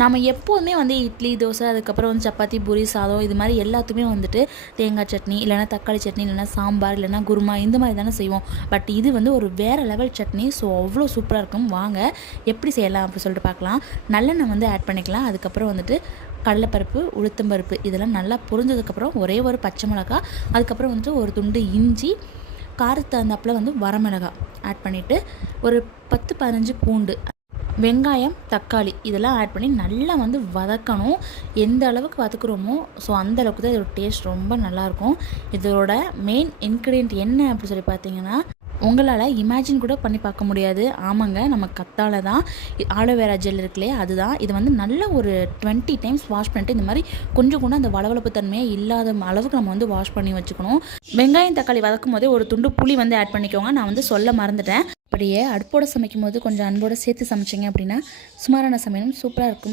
நாம் எப்போதுமே வந்து இட்லி தோசை அதுக்கப்புறம் வந்து சப்பாத்தி பூரி சாதம் இது மாதிரி எல்லாத்துக்குமே வந்துட்டு தேங்காய் சட்னி இல்லைனா தக்காளி சட்னி இல்லைனா சாம்பார் இல்லைனா குருமா இந்த மாதிரி தானே செய்வோம். பட் இது வந்து ஒரு வேறு லெவல் சட்னி. ஸோ அவ்வளோ சூப்பராக இருக்கும். வாங்க எப்படி செய்யலாம் அப்படி சொல்லிட்டு பார்க்கலாம். நல்லெண்ணெய் வந்து ஆட் பண்ணிக்கலாம். அதுக்கப்புறம் வந்துட்டு கடலைப்பருப்பு உளுத்தம்பருப்பு இதெல்லாம் நல்லா பொரிஞ்சதுக்கப்புறம் ஒரே ஒரு பச்சை மிளகா, அதுக்கப்புறம் வந்துட்டு ஒரு துண்டு இஞ்சி, காரத்து தகுந்தாப்பில் வந்து வரமிளகாய் ஆட் பண்ணிவிட்டு ஒரு 10-15 பூண்டு, வெங்காயம், தக்காளி இதெல்லாம் ஆட் பண்ணி நல்லா வந்து வதக்கணும். எந்த அளவுக்கு வதக்குறோமோ ஸோ அந்த அளவுக்கு தான் இதோட டேஸ்ட் ரொம்ப நல்லாயிருக்கும். இதோட மெயின் இன்க்ரீடியன்ட் என்ன அப்படி சொல்லி பார்த்தீங்கன்னா, உங்களால் இமேஜின் கூட பண்ணி பார்க்க முடியாது. ஆமாங்க, நம்ம கத்தாழை தான். ஆலோவேரா ஜெல் இருக்கு இல்லையா, அதுதான். இது வந்து நல்ல ஒரு 20 டைம்ஸ் வாஷ் பண்ணிட்டு இந்த மாதிரி கொஞ்சம் கூட அந்த வளவளப்பு தன்மையே இல்லாத அளவுக்கு நம்ம வந்து வாஷ் பண்ணி வச்சுக்கணும். வெங்காயம் தக்காளி வதக்கும் போதே ஒரு துண்டு புளி வந்து ஆட் பண்ணிக்கோங்க. நான் வந்து சொல்ல மறந்துட்டேன். அப்படியே அடுப்போடு சமைக்கும் போது கொஞ்சம் அன்போடு சேர்த்து சமைச்சிங்க அப்படின்னா சுமாரான சமையலும் சூப்பராக இருக்கும்.